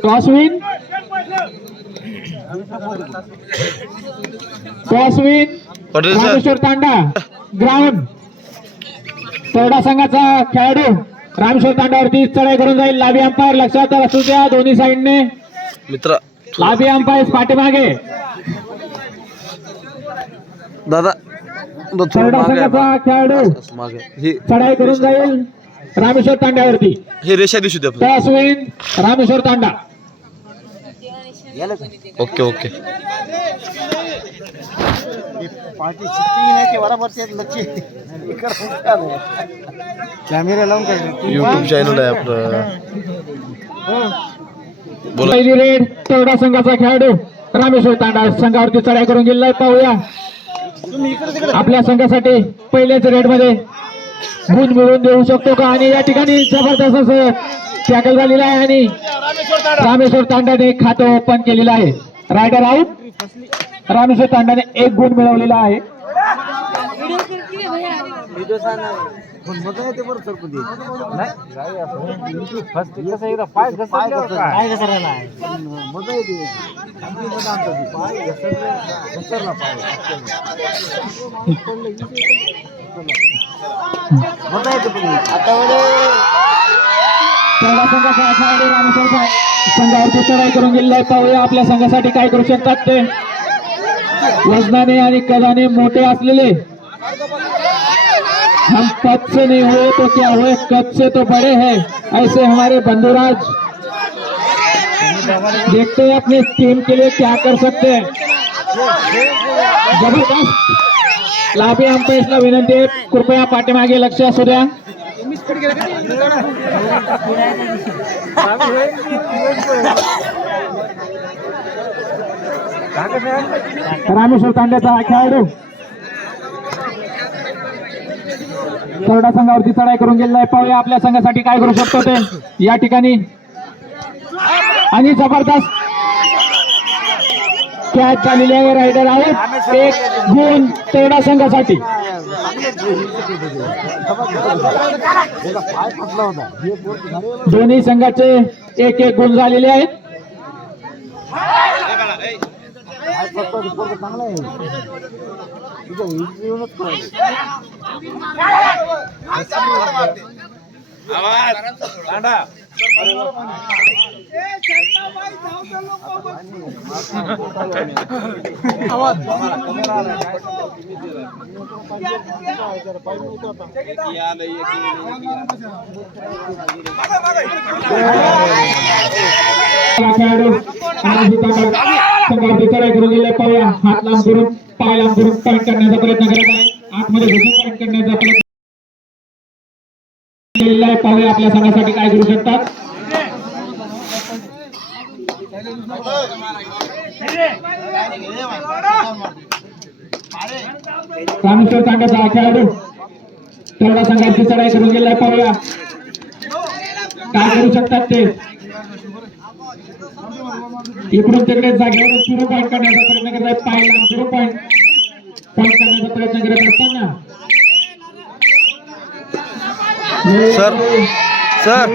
क्रॉसविन रामेश्वर तांडा ground. तोडा संघाचा खेळाडू रामेश्वर तांड्यावरती चढाई करून जाईल. लाभी अंपायर लक्षात असू द्या दोन्ही साइडने मित्र. लाभी अंपायर पाठीमागे. दादा तोडा संघाचा खेळाडू चढाई करून जाईल रामेश्वर तांड्यावरती. हे रेषा दिसू द्या. Toss win Rameshwar Tanda. Okay okay. Camera लावून युट्यूब चॅनल आहे आपलं. पहिली रेड तोडा संघाचा खेळाडू रामेश्वर तांडा संघावरती चढाई करून गेलेला. पाहूया आपल्या संघासाठी पहिल्याच रेड मध्ये गुण मिळवून देऊ शकतो का. आणि या ठिकाणी जबरदस्त असं टॅकल झालेला आहे आणि रामेश्वर तांडाने खातं ओपन केलेलं आहे. Rider out. रामेश्वर तांडाने 1 गुण मिळवलेला आहे. संघावरती चढाई करून गेलेला आहे. पाहूया आपल्या संघासाठी काय करू शकतात ते. वजनाने आणि कदाने मोठे असलेले हम पद से नहीं हुए तो क्या हुए, कद से तो बड़े हैं, ऐसे हमारे बंधुराज देखते हैं अपनी टीम के लिए क्या कर सकते हैं. जबरदस्त. लाभी अंपायर्सला विनंती आहे कृपया पाठीमागे लक्ष असू द्या. रामेश्वर तांड्याचा हा खेळाडू तोडा संघावरती चढाई करून गेलेला आहे. पाहूया आपल्या संघासाठी काय करू शकतो ते या ठिकाणी. आणि जबरदस्त कॅच झालेली आहे. Rider out. 1 गुण तोडा संघासाठी. दोन्ही संघाचे 1-1 गुण झालेले आहेत. संघावरती चढाई करून गेले. पाहूया हात लांब करून पाय लांब करून पॉईंट करण्याचा प्रयत्न करत आहे. आतमध्ये घुसून पॉईंट करण्याचा प्रयत्न केलेला आहे. पाहूया आपल्या संघासाठी काय करू शकतात. रामेश्वर तांड्याचा हा खेळाडू तेवढा संघाची चढाई करून गेलाय. पाहूया काय करू शकतात ते. इकडून तिकडे जागेवर सुरू पॉईंट करण्याचा प्रयत्न करत आहे. पाय लांब सुरू पॉईंट करण्याचा प्रयत्न करत असताना सर सर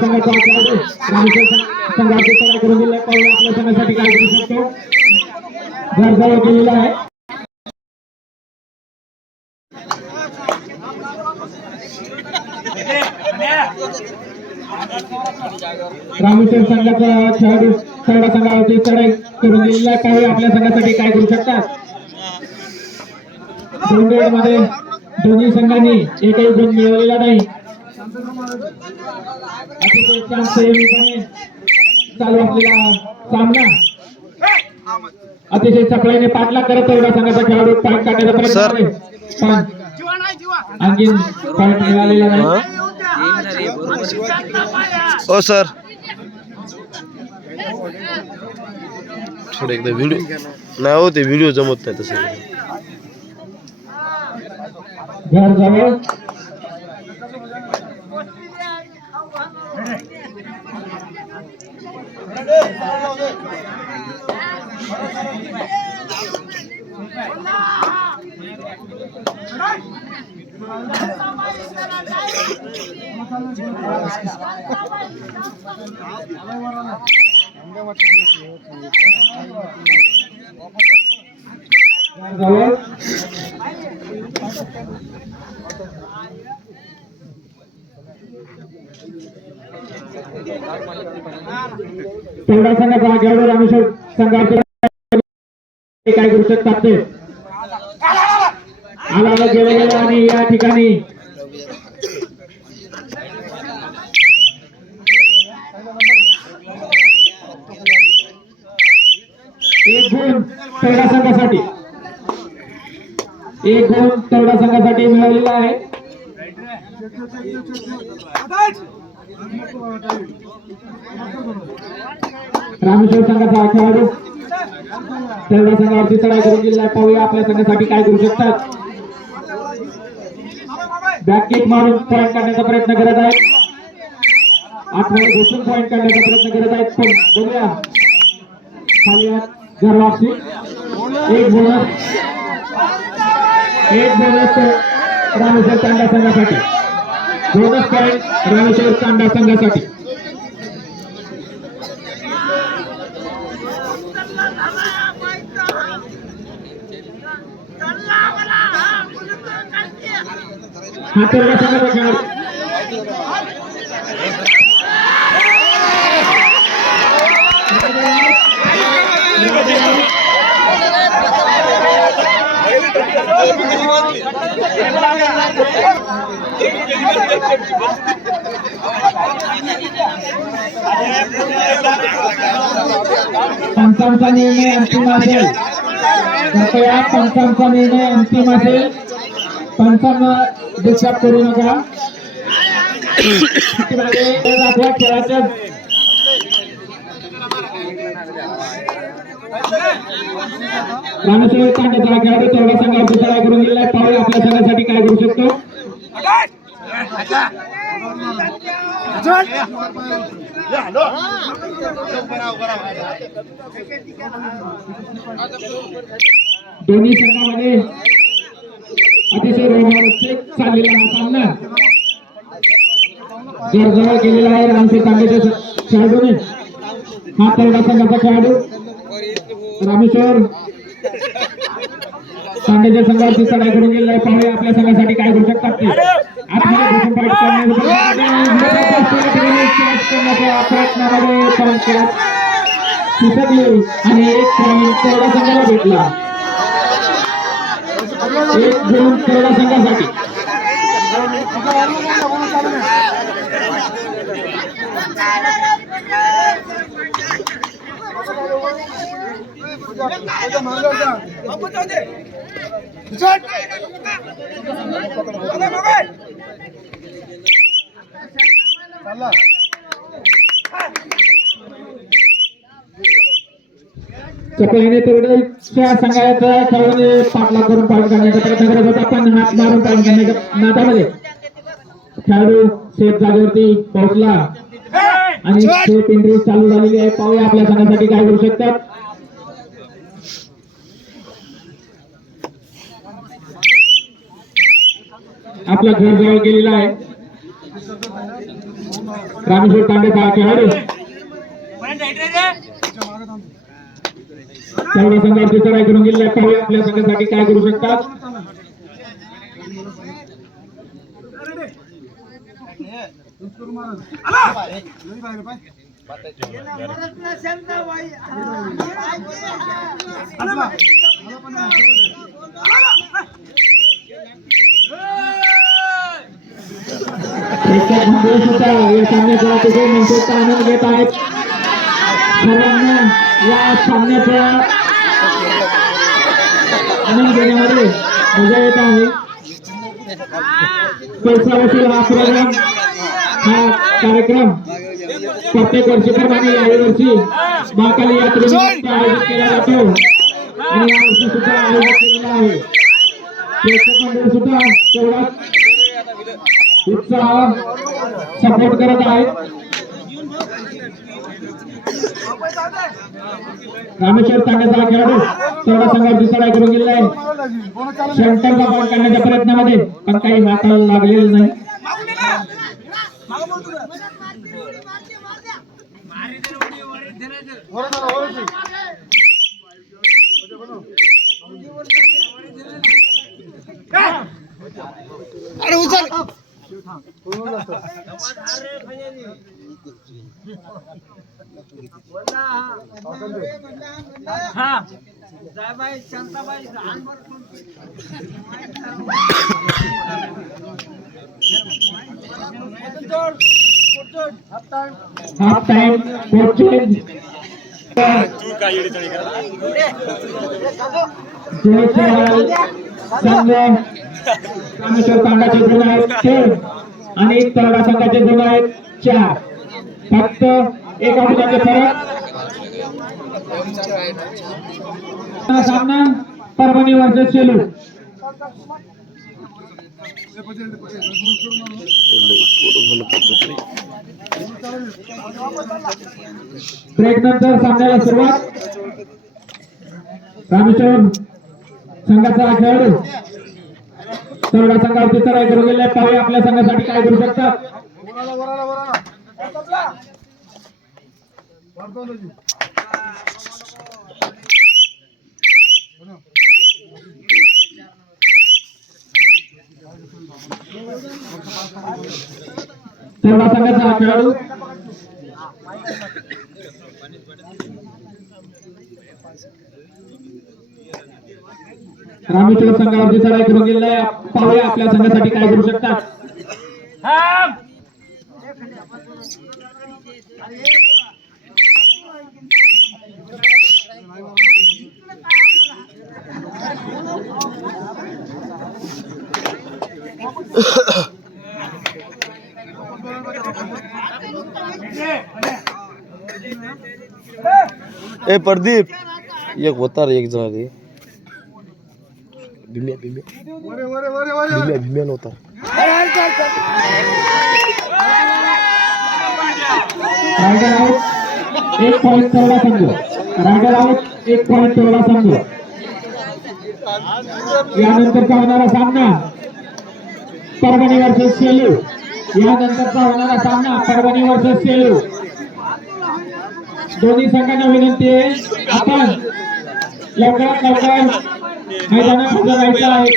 संघाचा खेळाडू संघाची तयारी करून दिली आहे. पाहूया आपल्या संघासाठी काय करू शकतो. घरजवळ गेलेला आहे. रामेश्वर संघाचा खेळाडू तेवढा संघावरती चढाई करून दिलेला आहे. पाहूया आपल्या संघासाठी काय करू शकतात. मध्ये दोन्ही संघांनी एकही गुण मिळवलेला नाही. अतिशय शांतपणे चालू असलेला सामना अतिशय चपळाईने पाठलाग करत तेवढा संघाचा खेळाडू पॉईंट काढण्याचा प्रयत्न आहे. पण आणखी पॉईंट मिळालेला नाही. ओ सर थोडं एकदा व्हिडिओ नाही हो ते व्हिडिओ जमत नाही तसं घर जवळ तेवढा संघाचा खेळाडू रामेश्वर संघाचे काय करू शकतात ते आला गेले आणि या ठिकाणी एक गुण तेवढा संघासाठी मिळालेला आहे. रामेश्वर संघाचा खेळाडू तेवढ्या संघावरती चढाई करून गेलेला आहे. पाहूया आपल्या संघासाठी काय करू शकतात. बॅक किक मारून पॉईंट काढण्याचा प्रयत्न करत आहेत. आतमध्ये घुसून पॉईंट काढण्याचा प्रयत्न करत आहेत. पण बघूया खाली घर वापसी एक बोनस रामेश्वर तांडा संघासाठी. बोनस पॉईंट रामेश्वर तांडा संघासाठी. हा तेवढा संघाचा खेळाडू पंचांचा निर्णय अंतिम असेल. कृपया पंचांचा निर्णय अंतिम असेल. पंचांना डिस्टर्ब करू नका. खेळाच्या रामेश्वर तांड्याचा खेळाडू तेवढा संघावरती चढाई करून गेलेला आहे. पाहूया आपल्या संघासाठी काय करू शकतो. दोन्ही संघामध्ये अतिशय रोमांचक चाललेला हा सामना जवळ गेलेला आहे. रामेश्वर तांड्याच्या खेळाडूने हा तेवढा संघाचा खेळाडू रामेश्वर तांड्याच्या संघावरती चढाई करून गेलेला आहे. पाहूया आपल्या संघासाठी काय करू शकतात ते. आतमध्ये घुसून फाईट करण्याच्या प्रयत्नामध्ये पिसकले आणि एक पॉईंट तेवढा संघाला भेटला. एक गुण तेवढा संघासाठी. चपळीने तेवढ्या संघाचा खेळाडूने पाठलाग करून पॉईंट काढण्याचा प्रयत्न करत होता. पण हात मारून पॉईंट काढण्याच्या नादामध्ये खेळाडू सेफ जागेवरती पोहोचला आणि सेफ एंट्री चालू झालेली आहे. पाहूया आपल्या संघासाठी काय करू शकतात. आपला घर जवळ गेलेला आहे रामेश्वर तांड्याचा खेळाडू तेवढ्या संघावरती चढाई करून गेलेला आहे. पाहूया आपल्या संघासाठी काय करू शकतात. या सामन्याचा अतिशय मनसोक्त आनंद घेत आहेत. सर्वांना या सामन्याचा आनंद घेण्यामध्ये मजा येत आहे. पैसा वसूल हा कार्यक्रम प्रत्येक वर्षीप्रमाणे याही वर्षी महाकाली यात्रेनिमित्त आयोजित केला जातो आणि यावर्षी सुद्धा आयोजित केलेला आहे. प्रेक्षक मंडळ सुद्धा तेवढाच उत्साह सपोर्ट करत आहेत. रामेश्वर तांड्याचा खेळाडू सर्व संघावरती चढाई करून गेलेला आहे. शंकरचा बॉल काढण्याच्या प्रयत्नामध्ये पण काही हाताला लागलेलं नाही. हाफ टाइम कोचिंग संघ रामेश्वर तांडाचे गुण आहेत 3 आणि तळाडा संघाचे गुण आहेत 4. फक्त एका गुणाचे फरक. सामना परभणी वर्सेस सेलू. ब्रेक नंतर सामन्याला सुरुवात. रामेश्वर संघाचा खेळाडू तळाडा संघावरती चढाई करून गेले. पाहूया आपल्या संघासाठी काय करू शकतात. तळाडा संघाचा खेळाडू रामेश्वर संघावरती चढाई करून गेलेला आहे. पाहूया आपल्या संघासाठी काय करू शकतात. ए प्रदीप एक होता रे एक जण रे भीम्या नव्हता. रायडर आउट 1 पॉइंट तळाडा संघ. रायडर आउट 1 पॉइंट तळाडा संघ. यानंतरचा होणारा सामना परभणी वर्सेस सेलू. यानंतरचा होणारा सामना परभणी वर्सेस सेलू. दोन्ही संघांना विनंती आहे आपण लवकरात लवकर मैदानात हजर राहायचं आहे.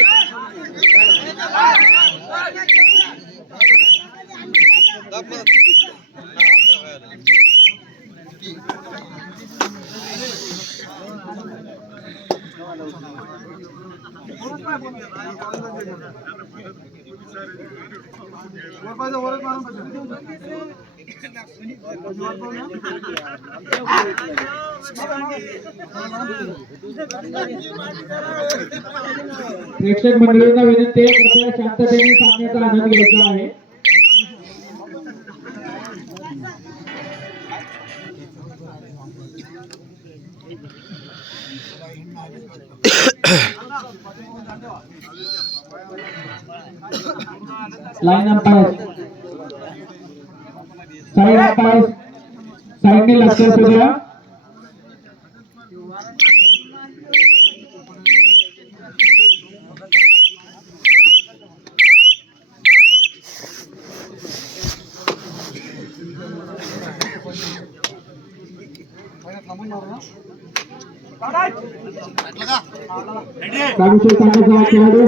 प्रेक्षक मंडळींना विनंती आहे कृपया शांततेने सामन्याचा आनंद घ्यायचा आहे. Line umpire side umpire side में लक्ष्य से गया. रामेश्वर तांड्याचा खेळाडू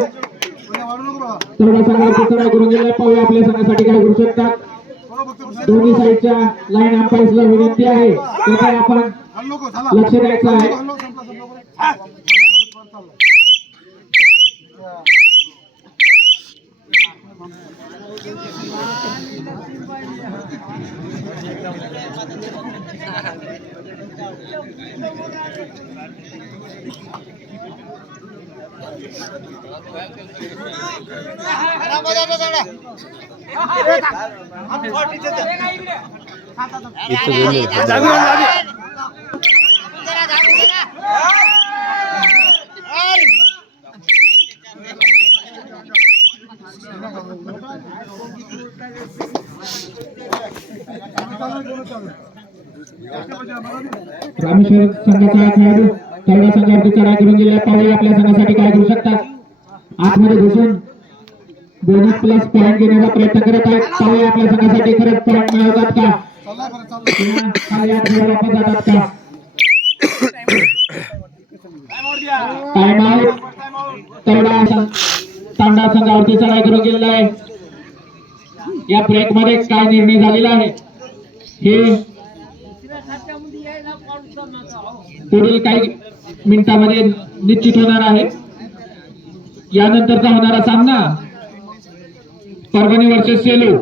तळाडा संघाची चढाई करून गेलाय. पाहूया आपल्या संघासाठी काय करू शकतात. दोन्ही साईडच्या लाईन अंपायर्सला विनंती आहे कृपया आपण लक्ष द्यायचं आहे. इथं गेले. रामेश्वर संघाचा खेळाडू तेवढ्या संघावरती चढाई करून गेला. पाहूया आपल्या संघासाठी काय करू शकतात. आतमध्ये घुसून बोनस प्लस पॉईंट घेण्याचा प्रयत्न करत आहेत. पाहूया आपल्या संघासाठी खरंच पॉईंट मिळवतात का किंवा काही आठवडा वापस जातात का. Time out. तेवढा तांडा संघावरती चढाई करून गेलेला आहे. या ब्रेक मध्ये काय निर्णय झालेला आहे हे पुढील काही मिनिटांमध्ये निश्चित होणार आहे. यानंतरचा होणारा सामना परभणी वर्सेस सेलू.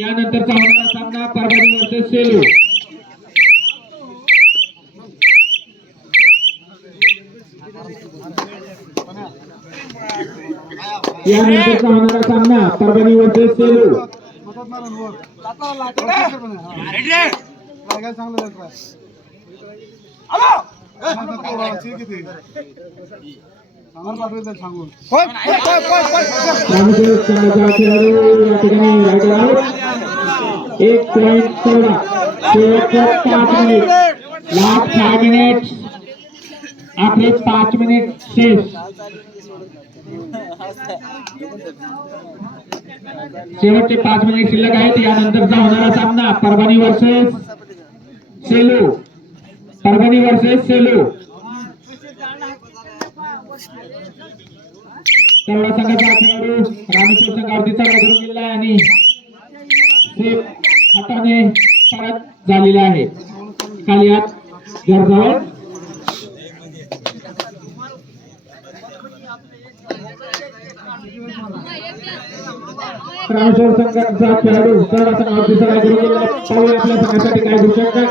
यानंतरचा होणारा सामना परभणी वर्सेस सेलू. यानंतरचा होणारा सामना परभणी वर्सेस सेलू. एक पॉइंट 5 मिनिट आखिरी 5 मिनिट शेष. शेवटचे 5 मिनिट शिल्लक आहेत. यानंतरचा होणारा सामना परभणी वर्सेस सेलू. परभणी वर्सेस सेलू. तेवढा संघाचा खेळाडू रामेश्वर संघावरती चढाई करून गेलेला आहे आणि सेफ हाताने परत झालेला आहे. खाली आत घरजवळ. रामेश्वर संघाचा खेळाडू तेवढा संघावरती चढाई करून गेलेला आहे. पाहूया आपल्या संघासाठी काय करू शकतात.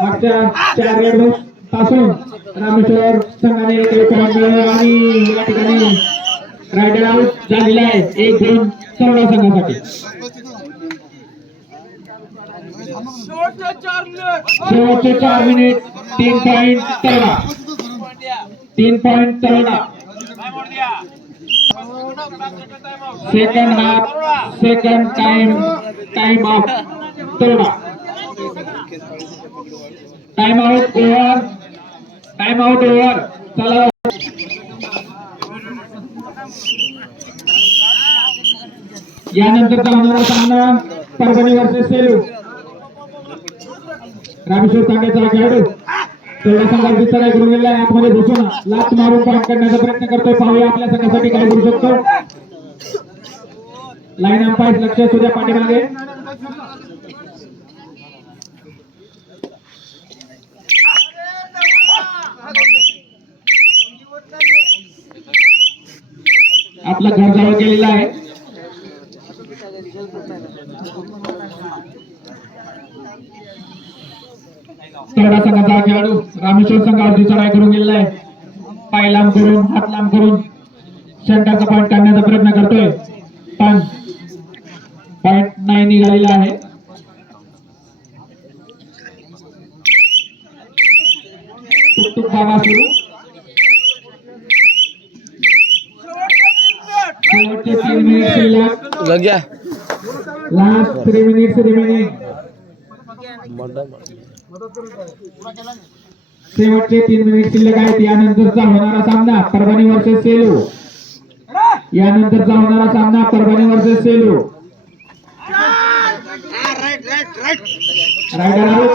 मागच्या 4 रेड पासून रामेश्वर संघाने एक पॉईंट मिळवला आणि या ठिकाणी रायडर आउट झालेला आहे. 1-2 तेवढ्या संघासाठी. शेवटचे 4 मिनिट 3 पॉईंट तेवढा. 3 पॉईंट तेवढा. Second half second time out तेवढा. Time out over. Time out over. चला यानंतरचा होणारा सामना परभणी वर्सेस सेलू. रामेश्वर तांड्याचा खेळाडू तेवढ्या संघावरती चढाई करून गेलेला आहे. आतमध्ये घुसून लात मारून पॉईंट करण्याचा प्रयत्न करतोय. पाहूया आपल्या संघासाठी काय करू शकतो. लाईन अंपायर लक्ष असू द्या पाठीमागे. आपला घर जवळ गेलेला आहे. तेवढा संघाचा खेळाडू रामेश्वर संघावरती चढाई करून गेलेला आहे. पाय लांब करून हात लांब करून सेंटरचा पॉईंट काढण्याचा प्रयत्न करतोय पण पॉईंट नाही निघालेला आहे. टुकटुक भागा सुरू. शेवटचे 3 मिनिट शिल्लक. लग्या लास्ट 3 मिनिट्स रिमेनिंग. शेवटचे 3 मिनिट शिल्लक आहेत. यानंतरचा होणारा सामना परभणी वर्सेस सेलू. यानंतरचा होणारा सामना Parbhani versus Selu. Raider out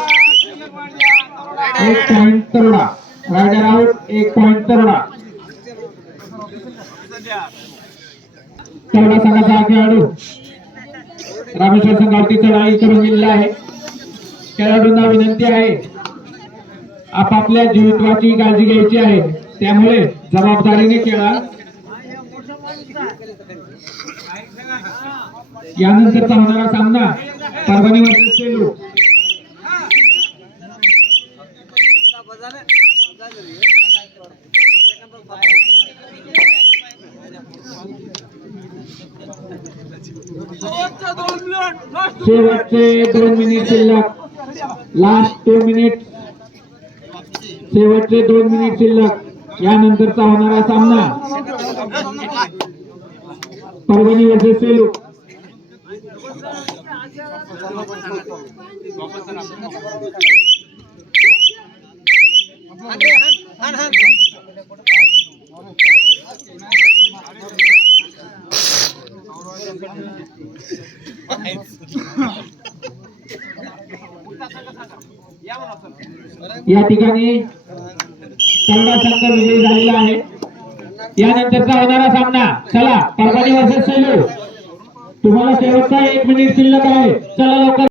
1 point तेवढा. रायडर आउट 1 पॉईंट तेवढा. तेवढा संघाचा खेळाडू रामेश्वर संघावरती चढाई करून गेलेला आहे. खेळाडूंना विनंती आहे आपापल्या जीवितवाची काळजी घ्यायची आहे. त्यामुळे जबाबदारीने खेळा. यानंतरचा होणारा सामना परभणी वर्सेस सेलू. शेवटचे 2 मिनिट शिल्लक. Last 2 minute. शेवटचे 2 मिनिट शिल्लक. यानंतरचा होणारा सामना परभणी वर्सेस सेलू. या ठिकाणी तांडा संघ विजयी झालेला आहे. यानंतरचा होणारा सामना चला परभणी वर्सेस सेलू. तुम्हाला शेवटचा 1 मिनिट शिल्लक आहे. चला लवकर.